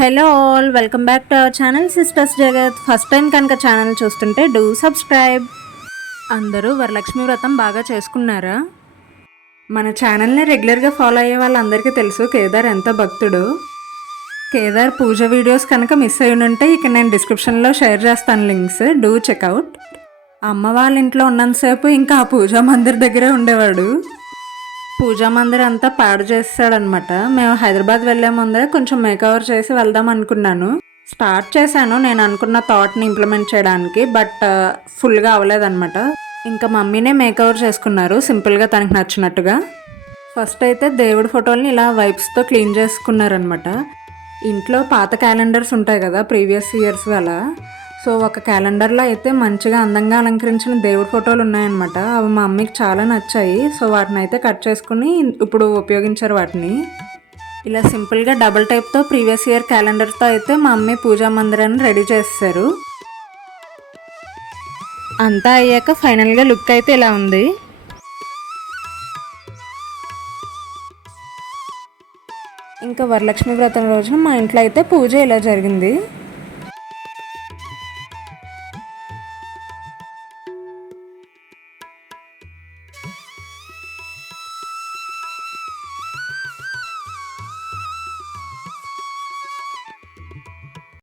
Hello all, welcome back to our channel sisters జగత్. First time కనుక channel చూస్తుంటే do subscribe. అందరూ వరలక్ష్మి వ్రతం బాగా చేసుకున్నారా? మన ఛానల్ని రెగ్యులర్గా ఫాలో అయ్యే వాళ్ళందరికీ తెలుసు కేదార్ ఎంత భక్తుడు. కేదార్ పూజ వీడియోస్ కనుక మిస్ అయి ఉంటే ఇక నేను డిస్క్రిప్షన్లో షేర్ చేస్తాను లింక్స్, డూ చెక్అవుట్. అమ్మ వాళ్ళ ఇంట్లో ఉన్నంతసేపు ఇంకా ఆ పూజా మందిర్ దగ్గరే ఉండేవాడు. పూజా మందిర్ అంతా పాడు చేస్తాడనమాట. మేము హైదరాబాద్ వెళ్ళే ముందరే కొంచెం మేకవర్ చేసి వెళ్దాం అనుకున్నాను. స్టార్ట్ చేశాను నేను అనుకున్న థాట్ని ఇంప్లిమెంట్ చేయడానికి, బట్ ఫుల్గా అవ్వలేదన్నమాట. ఇంకా మమ్మీనే మేకవర్ చేసుకున్నారు సింపుల్గా తనకు నచ్చినట్టుగా. ఫస్ట్ అయితే దేవుడి ఫోటోల్ని ఇలా వైప్స్తో క్లీన్ చేసుకున్నారనమాట. ఇంట్లో పాత క్యాలెండర్స్ ఉంటాయి కదా, ప్రీవియస్ ఇయర్స్ అలా. సో ఒక క్యాలెండర్లో అయితే మంచిగా అందంగా అలంకరించిన దేవుడి ఫోటోలు ఉన్నాయన్నమాట. అవి మా మమ్మీకి చాలా నచ్చాయి. సో వాటిని అయితే కట్ చేసుకుని ఇప్పుడు ఉపయోగించారు వాటిని. ఇలా సింపుల్గా డబుల్ టైప్తో ప్రీవియస్ ఇయర్ క్యాలెండర్తో అయితే మా మమ్మీ పూజా మందిరాన్ని రెడీ చేస్తారు. అంతా అయ్యాక ఫైనల్గా లుక్ అయితే ఇలా ఉంది. ఇంకా వరలక్ష్మి వ్రతం రోజున మా ఇంట్లో అయితే పూజ ఇలా జరిగింది.